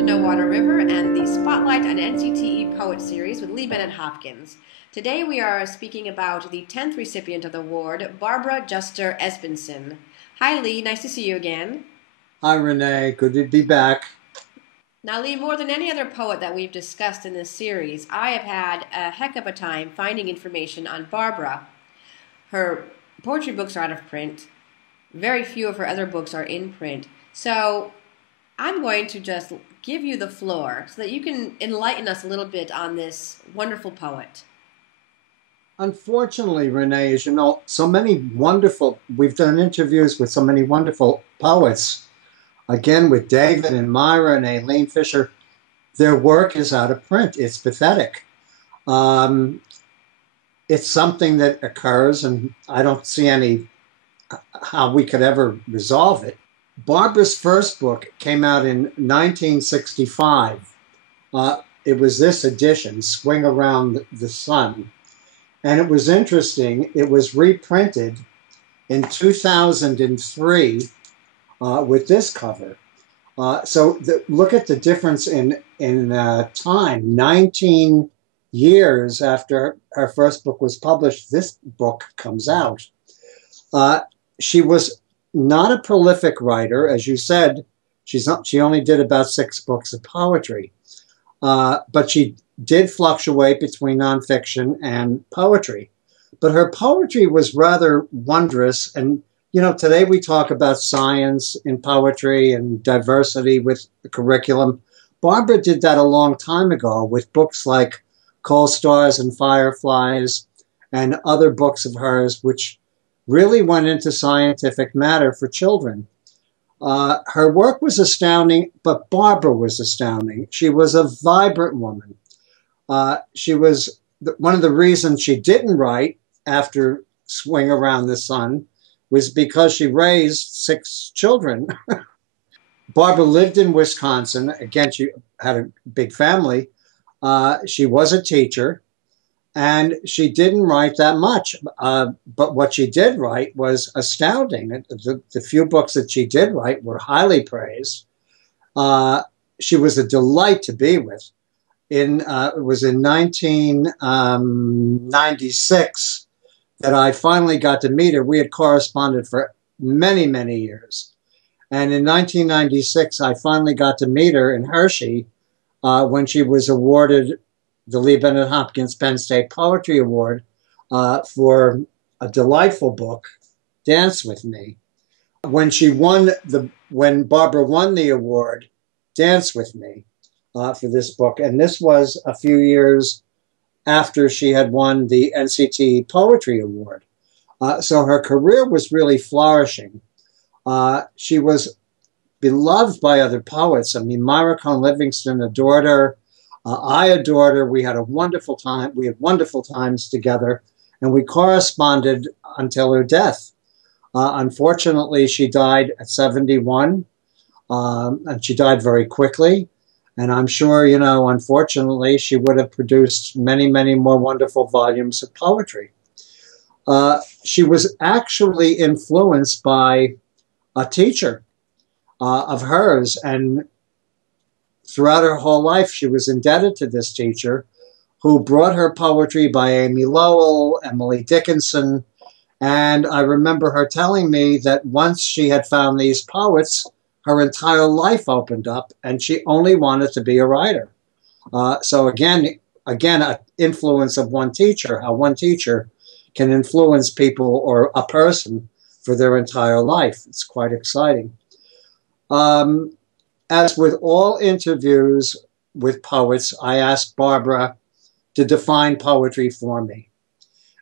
to No Water River and the Spotlight on NCTE Poets series with Bennett Hopkins. Today we are speaking about the 10th recipient of the award, Barbara Juster Esbensen. Hi Lee, nice to see you again. Hi Renee, good to be back. Now Lee, more than any other poet that we've discussed in this series, I have had a heck of a time finding information on Barbara. Her poetry books are out of print. Very few of her other books are in print. So I'm going to just give you the floor so that you can enlighten us a little bit on this wonderful poet. Unfortunately, Renee, as you know, we've done interviews with so many wonderful poets. Again, with David and Myra and Aileen Fisher, their work is out of print. It's pathetic. It's something that occurs, and I don't see how we could ever resolve it. Barbara's first book came out in 1965. It was this edition, Swing Around the Sun. And it was interesting. It was reprinted in 2003 with this cover. Look at the difference in time. 19 years after her first book was published, this book comes out. She was not a prolific writer, as you said. She only did about 6 books of poetry, but she did fluctuate between nonfiction and poetry. But her poetry was rather wondrous. And you know, today we talk about science in poetry and diversity with the curriculum. Barbara did that a long time ago with books like Coal Stars and Fireflies and other books of hers, which really went into scientific matter for children. Her work was astounding, but Barbara was astounding. She was a vibrant woman. She was one of the reasons she didn't write after Swing Around the Sun was because she raised 6 children. Barbara lived in Wisconsin. Again, she had a big family. She was a teacher. And she didn't write that much, but what she did write was astounding. The few books that she did write were highly praised. She was a delight to be with. It was in 1996 that I finally got to meet her. We had corresponded for many, many years. And in 1996, I finally got to meet her in Hershey when she was awarded the Bennett Hopkins Penn State Poetry Award for a delightful book, Dance With Me. When Barbara won the award, Dance With Me, for this book, and this was a few years after she had won the NCTE Poetry Award. So her career was really flourishing. She was beloved by other poets. I mean, Myra Cohn Livingston adored her. I adored her. We had a wonderful time. We had wonderful times together, and we corresponded until her death. Unfortunately, she died at 71, and she died very quickly. And I'm sure, you know, unfortunately, she would have produced many, many more wonderful volumes of poetry. She was actually influenced by a teacher of hers, and throughout her whole life, she was indebted to this teacher who brought her poetry by Amy Lowell, Emily Dickinson. And I remember her telling me that once she had found these poets, her entire life opened up and she only wanted to be a writer. So again, an influence of one teacher, how one teacher can influence people or a person for their entire life. It's quite exciting. As with all interviews with poets, I asked Barbara to define poetry for me.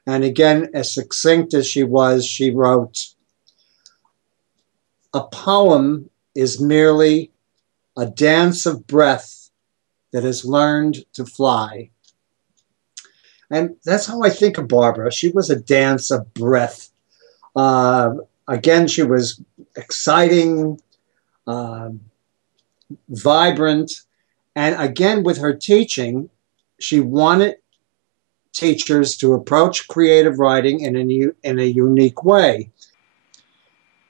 And again, as succinct as she was, she wrote, "A poem is merely a dance of breath that has learned to fly." And that's how I think of Barbara. She was a dance of breath. Again, she was exciting, vibrant, and again with her teaching, she wanted teachers to approach creative writing in a unique way.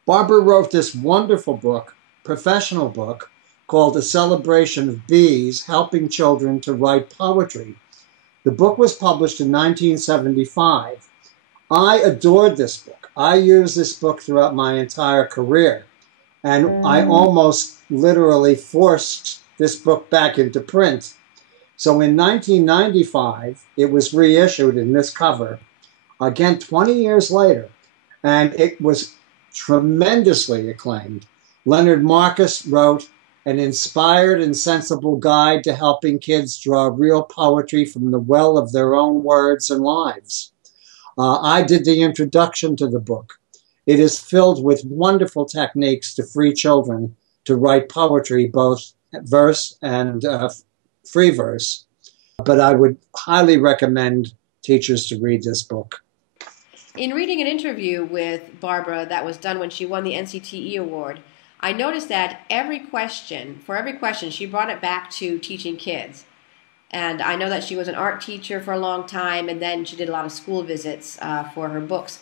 Barbara wrote this wonderful book, professional book, called A Celebration of Bees, Helping Children to Write Poetry. The book was published in 1975. I adored this book. I used this book throughout my entire career. And I almost literally forced this book back into print. So in 1995, it was reissued in this cover, again 20 years later, and it was tremendously acclaimed. Leonard Marcus wrote an inspired and sensible guide to helping kids draw real poetry from the well of their own words and lives. I did the introduction to the book. It is filled with wonderful techniques to free children to write poetry, both verse and free verse. But I would highly recommend teachers to read this book. In reading an interview with Barbara that was done when she won the NCTE Award, I noticed that for every question, she brought it back to teaching kids. And I know that she was an art teacher for a long time, and then she did a lot of school visits for her books.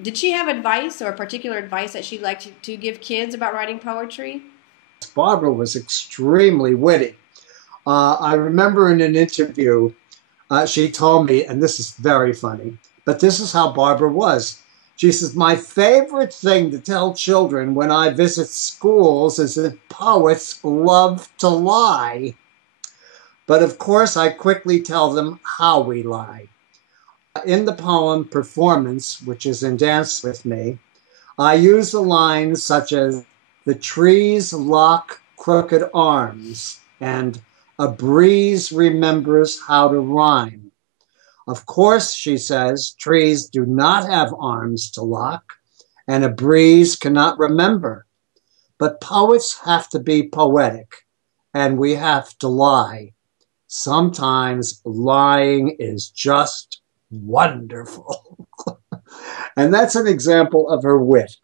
Did she have advice or particular advice that she'd like to give kids about writing poetry? Barbara was extremely witty. I remember in an interview, she told me, and this is very funny, but this is how Barbara was. She says, my favorite thing to tell children when I visit schools is that poets love to lie. But of course, I quickly tell them how we lie. In the poem Performance, which is in Dance With Me, I use the lines such as, the trees lock crooked arms, and a breeze remembers how to rhyme. Of course, she says, trees do not have arms to lock, and a breeze cannot remember. But poets have to be poetic, and we have to lie. Sometimes lying is just wonderful. And that's an example of her wit.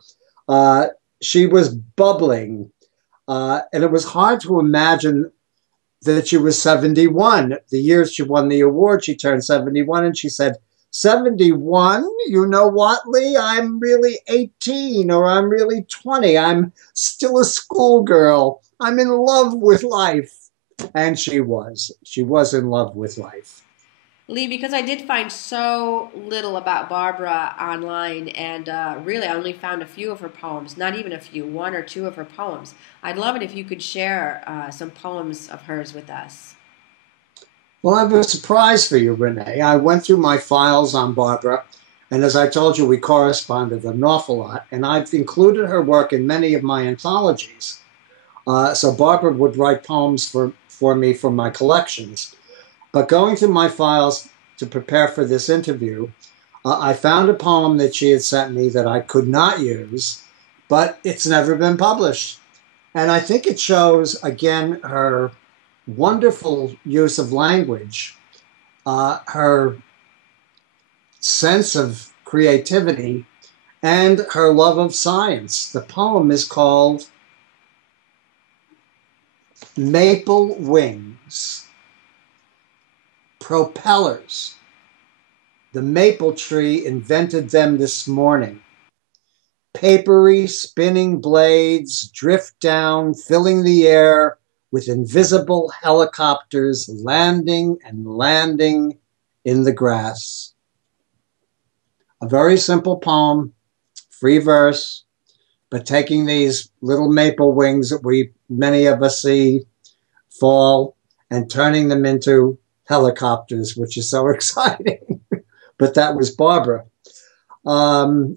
She was bubbling, and it was hard to imagine that she was 71. The year she won the award, she turned 71, and she said, 71? You know what, Lee? I'm really 18, or I'm really 20. I'm still a schoolgirl. I'm in love with life. And she was. She was in love with life. Lee, because I did find so little about Barbara online, and really I only found a few of her poems, not even a few, one or two of her poems. I'd love it if you could share some poems of hers with us. Well, I have a surprise for you, Renee. I went through my files on Barbara, and as I told you, we corresponded an awful lot, and I've included her work in many of my anthologies. So Barbara would write poems for me from my collections. But going through my files to prepare for this interview, I found a poem that she had sent me that I could not use, but it's never been published. And I think it shows, again, her wonderful use of language, her sense of creativity, and her love of science. The poem is called Maple Wings. Propellers. The maple tree invented them this morning. Papery spinning blades drift down, filling the air with invisible helicopters landing and landing in the grass. A very simple poem, free verse, but taking these little maple wings that many of us see fall and turning them into helicopters, which is so exciting. But that was Barbara. Barbara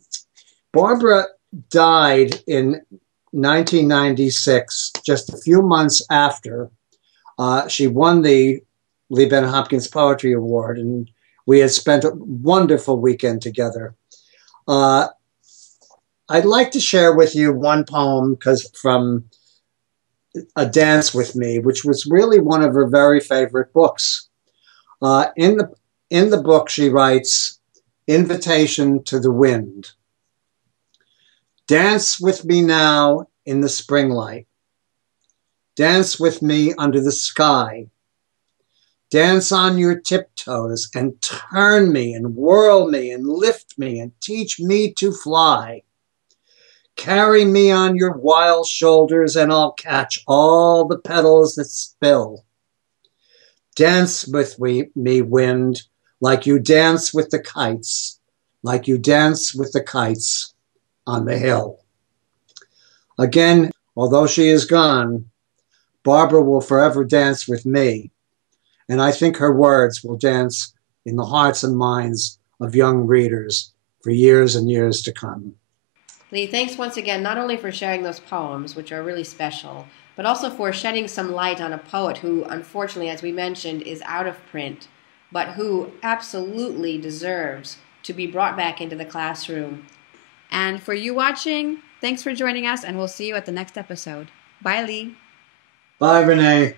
died in 1996, just a few months after she won the Bennett Hopkins Poetry Award, and we had spent a wonderful weekend together. I'd like to share with you one poem from A Dance With Me, which was really one of her very favorite books. In the book, she writes, Invitation to the Wind. Dance with me now in the spring light. Dance with me under the sky. Dance on your tiptoes and turn me and whirl me and lift me and teach me to fly. Carry me on your wild shoulders, and I'll catch all the petals that spill. Dance with me, wind, like you dance with the kites, like you dance with the kites on the hill. Again, although she is gone, Barbara will forever dance with me, and I think her words will dance in the hearts and minds of young readers for years and years to come. Lee, thanks once again, not only for sharing those poems, which are really special, but also for shedding some light on a poet who, unfortunately, as we mentioned, is out of print, but who absolutely deserves to be brought back into the classroom. And for you watching, thanks for joining us, and we'll see you at the next episode. Bye, Lee. Bye, Renee.